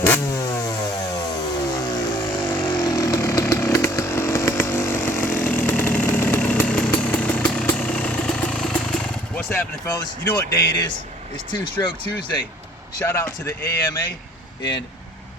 What's happening, fellas? You know what day it is? It's Two-Stroke Tuesday. Shout out to the AMA and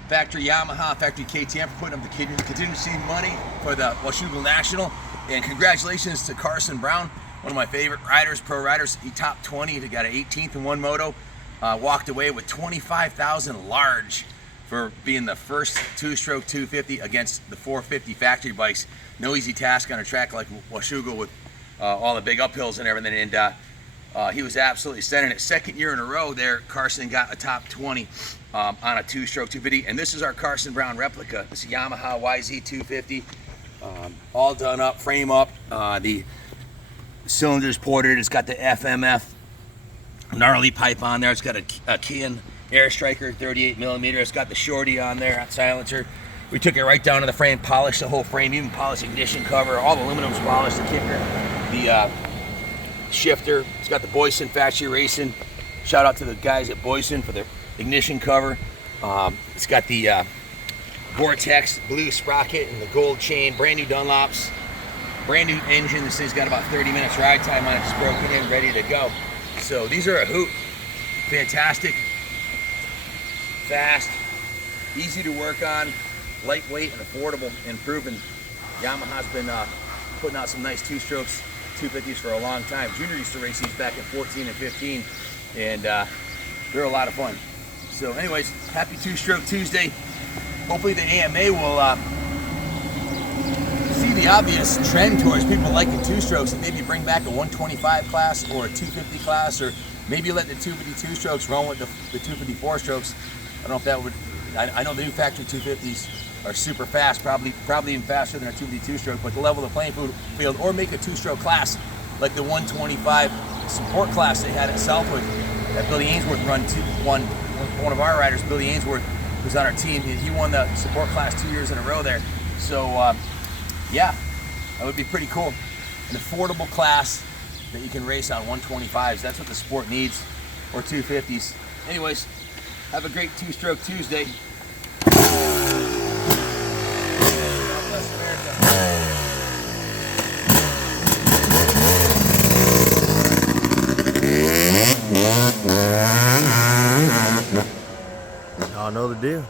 Factory Yamaha, Factory KTM for putting up the contingency money for the Washougal National. And congratulations to Carson Brown, one of my favorite riders, pro riders. He topped 20, he got an 18th in one moto. Walked away with 25,000 large for being the first Two-Stroke 250 against the 450 factory bikes. No easy task on a track like Washougal with all the big uphills and everything. And he was absolutely sending it. Second year in a row there, Carson got a top 20 on a Two-Stroke 250. And this is our Carson Brown replica. This is Yamaha YZ250. All done up, frame up. The cylinders ported. It's got the FMF gnarly pipe on there. It's got a Kian Air Striker 38 millimeter. It's got the shorty on there, hot silencer. We took it right down to the frame, polished the whole frame, even polished ignition cover. All the aluminum's polished, the kicker, the shifter. It's got the Boyson Factory Racing. Shout out to the guys at Boyson for their ignition cover. It's got the Vortex blue sprocket and the gold chain, brand new Dunlops, brand new engine. This thing's got about 30 minutes ride time on it, just broken in, ready to go. So these are a hoot. Fantastic, fast, easy to work on, lightweight and affordable, and proven. Yamaha's been putting out some nice two-strokes 250s for a long time. Junior used to race these back in 14 and 15, and they're a lot of fun. So anyways, happy Two-Stroke Tuesday. Hopefully the AMA will see the obvious trend towards people liking two-strokes and maybe bring back a 125 class or a 250 class, or maybe let the 250 two-strokes run with the 250 four-strokes. I don't know if that would, I know the new factory 250s are super fast, probably even faster than our 250 two-stroke, but to level the playing field, or make a two-stroke class like the 125 support class they had at Southwood that Billy Ainsworth won. One of our riders, Billy Ainsworth, was on our team. He won the support class 2 years in a row there. So yeah, that would be pretty cool. An affordable class that you can race on 125s. That's what the sport needs, or 250s. Anyways, have a great Two-Stroke Tuesday. Y'all know the deal.